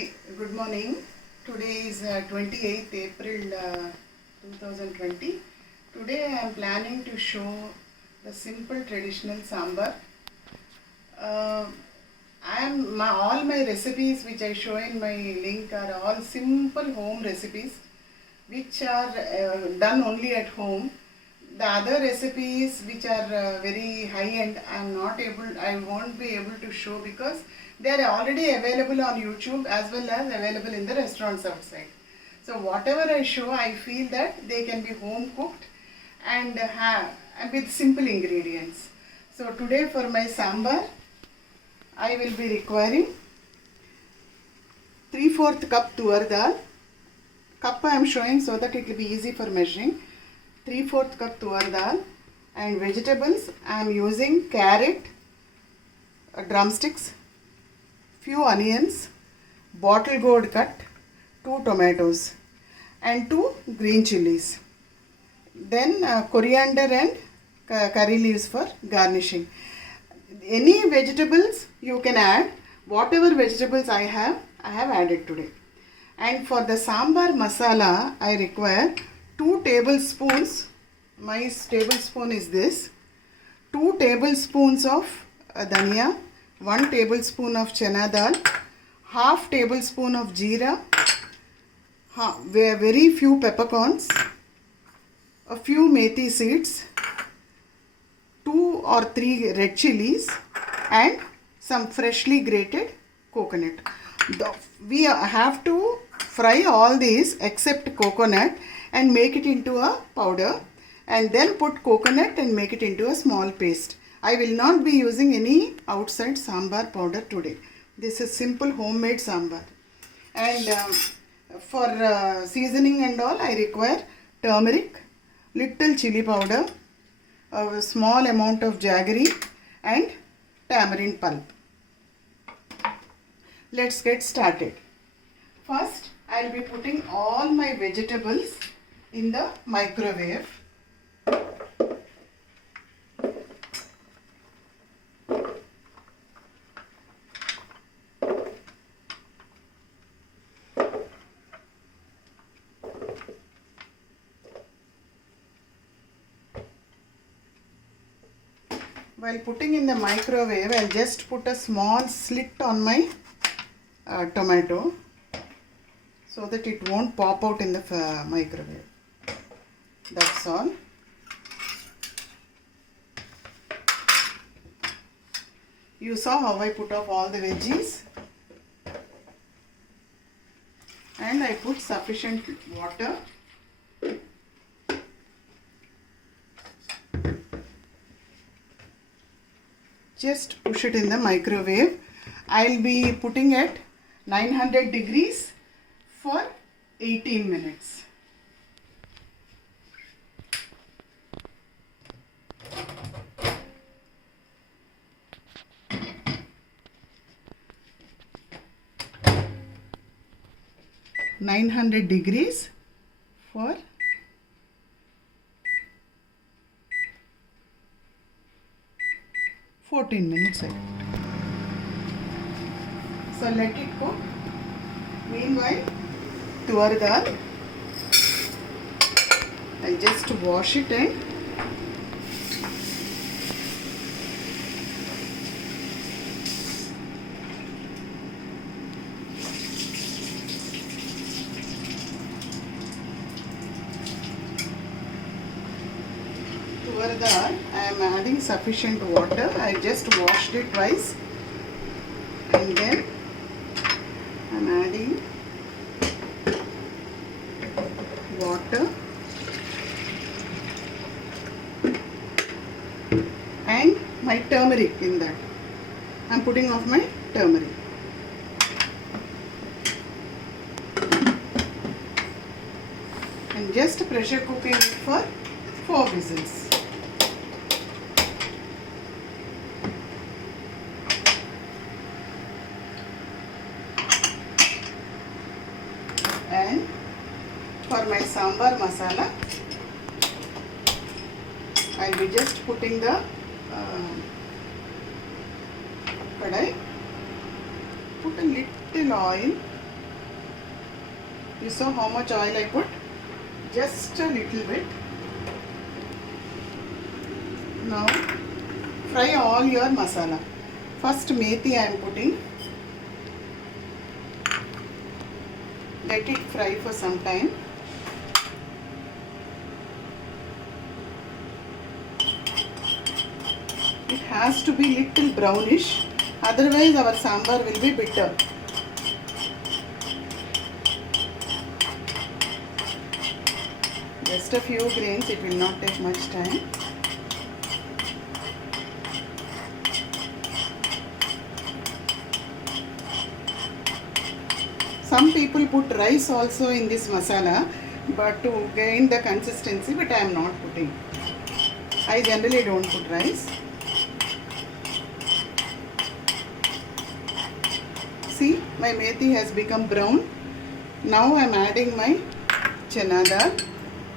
Hi, good morning. Today is 28th April 2020. Today I am planning to show the simple traditional sambar. All my recipes which I show in my link are all simple home recipes which are done only at home. The other recipes which are very high end, I won't be able to show because they are already available on YouTube as well as available in the restaurants outside. So whatever I show, I feel that they can be home cooked and with simple ingredients. So today for my sambar, I will be requiring 3/4 cup tuar dal. Cup I am showing so that it will be easy for measuring. 3/4 cup tuar dal, and vegetables I am using carrot, drumsticks, few onions, bottle gourd cut, 2 tomatoes and 2 green chilies. Then coriander and curry leaves for garnishing. Any vegetables you can add. Whatever vegetables I have added today. And for the sambar masala, I require 2 tablespoons. My tablespoon is this. 2 tablespoons of dhania, 1 tablespoon of chana dal, half tablespoon of jeera, very few peppercorns, a few methi seeds, 2 or 3 red chilies, and some freshly grated coconut. We have to fry all these except coconut and make it into a powder, and then put coconut and make it into a small paste. I will not be using any outside sambar powder today. This is simple homemade sambar. And for seasoning and all, I require turmeric, little chili powder, a small amount of jaggery, and tamarind pulp. Let's get started. First, I will be putting all my vegetables in the microwave. While putting in the microwave, I'll just put a small slit on my tomato so that it won't pop out in the microwave. That's all. You saw how I put off all the veggies, and I put sufficient water. Just push it in the microwave. I'll be putting it 900 degrees for 18 minutes. (900 degrees) for 14 minutes. So let it cook. Meanwhile, tuar dal, I'll just wash it and tuar dal, I am adding sufficient water. I just washed it twice, and then I am adding water and my turmeric in that. I am putting off my turmeric. And just pressure cooking it for 4 whistles. And for my sambar masala, I will be just putting the kadai, put a little oil You saw how much oil I put? Just a little bit. Now fry all your masala. First methi I am putting. Let it fry for some time. It has to be little brownish, otherwise our sambar will be bitter. Just a few grains, it will not take much time. Some people put rice also in this masala, but to gain the consistency, but I am not putting. I generally don't put rice. See, my methi has become brown. Now I am adding my chana dal.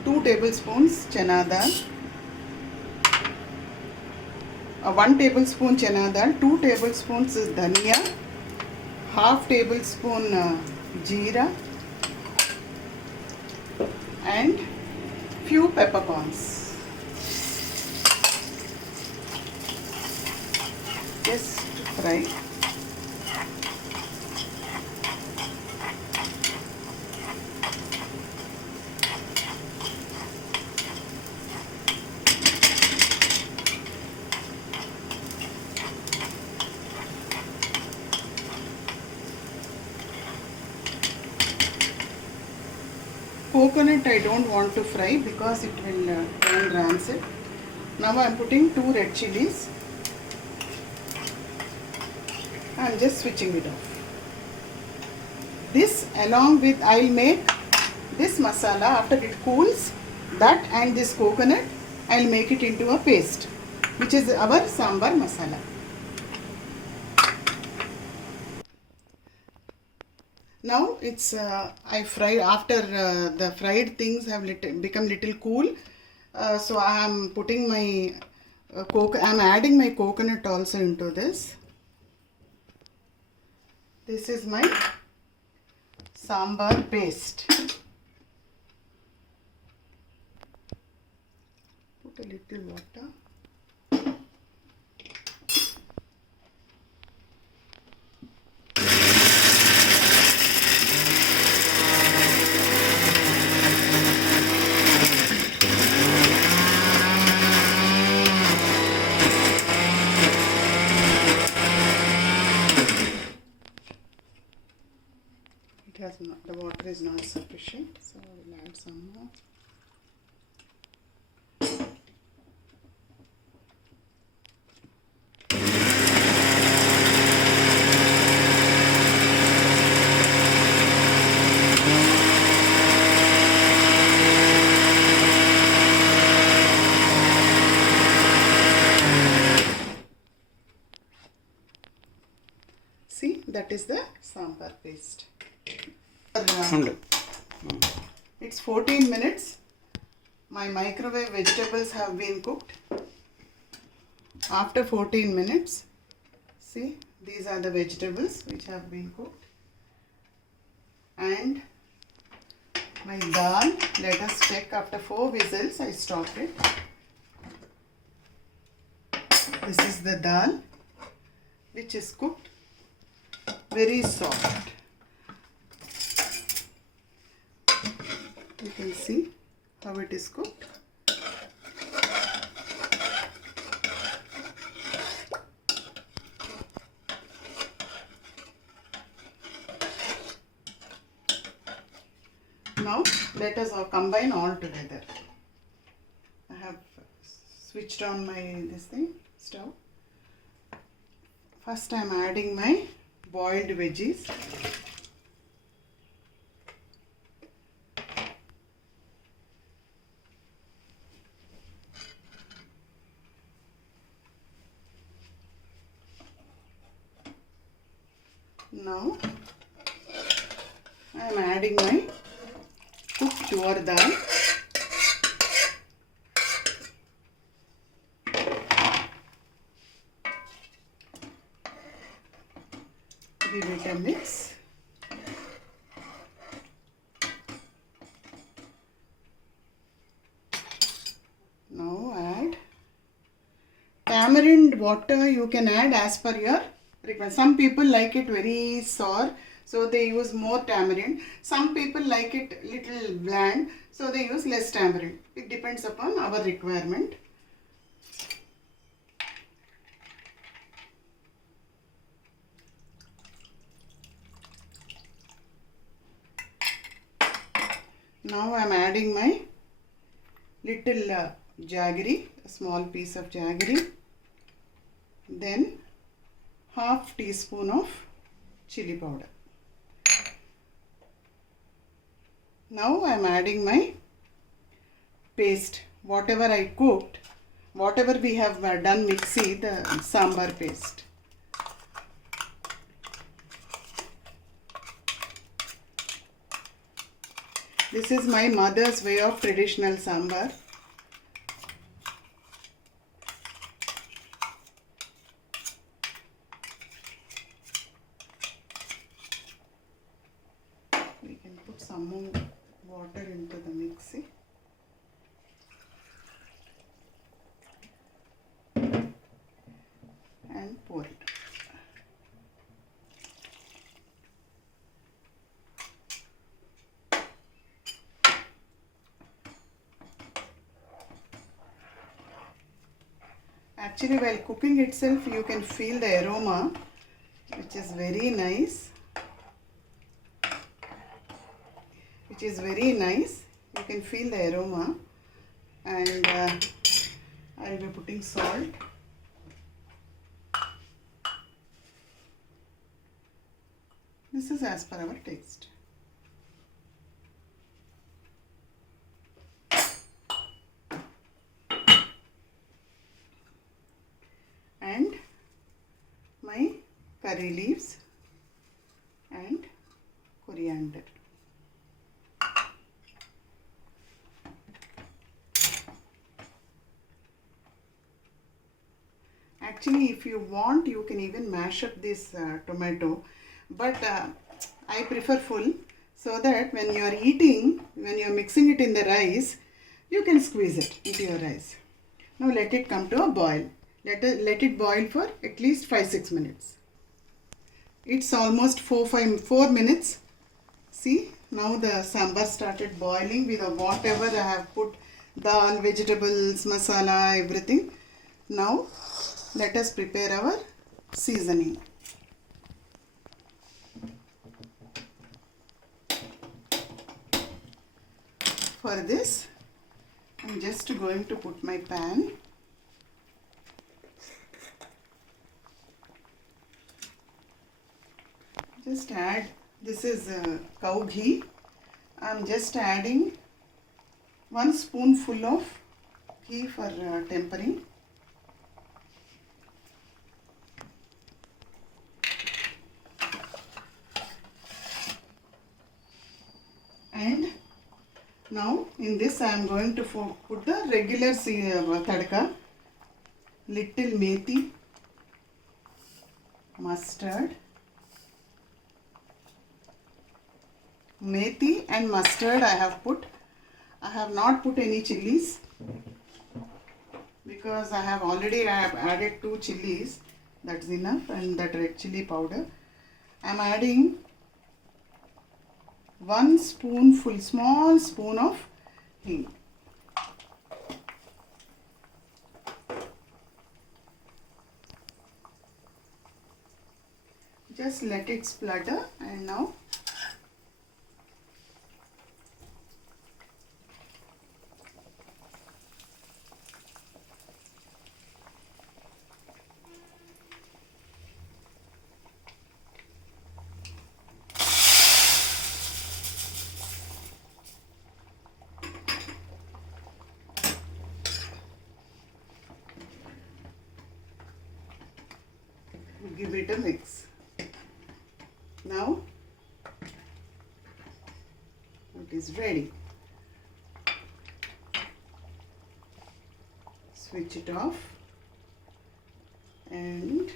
2 tablespoons chana dal. 1 tablespoon chana dal. 2 tablespoons dhania. Half tablespoon jeera. And few peppercorns. Just fry. Coconut I don't want to fry because it will turn rancid. Now I am putting 2 red chilies. I am just switching it off. This along with, I will make this masala after it cools, that and this coconut I will make it into a paste, which is our sambar masala. Now it's I fried after the fried things have become little cool. So I am putting my I am adding my coconut also into this. This is my sambar paste. Put a little water. The water is not sufficient, so I will add some more. See, that is the sambar paste. It's 14 minutes. My microwave vegetables have been cooked. After 14 minutes, see, these are the vegetables which have been cooked. And my dal, let us check, after 4 whistles I stop it. This is the dal which is cooked very soft. You can see how it is cooked. Now let us combine all together. I have switched on my stove. First I am adding my boiled veggies. Now I am adding my cooked tur dal. Give it a mix. water you can add as per your requirement. Some people like it very sour, so they use more tamarind. Some people like it little bland, so they use less tamarind. It depends upon our requirement. Now I am adding my little jaggery, a small piece of jaggery, then half teaspoon of chili powder. Now I am adding my paste, whatever I cooked, whatever we have done mixi, the sambar paste. This is my mother's way of traditional sambar. We can put some more water into the mixie. And pour it. Actually, while cooking itself, you can feel the aroma, which is very nice. You can feel the aroma, and I will be putting salt. This is as per our taste. And my curry leaves and coriander. Actually, if you want, you can even mash up this tomato, but I prefer full, so that when you are eating, when you are mixing it in the rice, you can squeeze it into your rice. Now let it come to a boil. Let it boil for at least 5-6 minutes. It's almost 4 minutes. See, now the sambar started boiling with whatever I have put, dal, vegetables, masala, everything. Now let us prepare our seasoning. For this, I'm just going to put my pan. Just add, this is cow ghee. I'm just adding 1 spoonful of ghee for tempering. And now in this I am going to put the regular tadka, little methi, mustard. Methi and mustard I have put. I have not put any chilies because I have added 2 chilies. That's enough, and that red chili powder. I am adding 1 spoonful, small spoon of hing. Just let it splutter, and now give it a mix. Now it is ready. Switch it off, and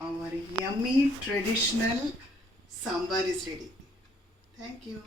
our yummy traditional sambar is ready. Thank you.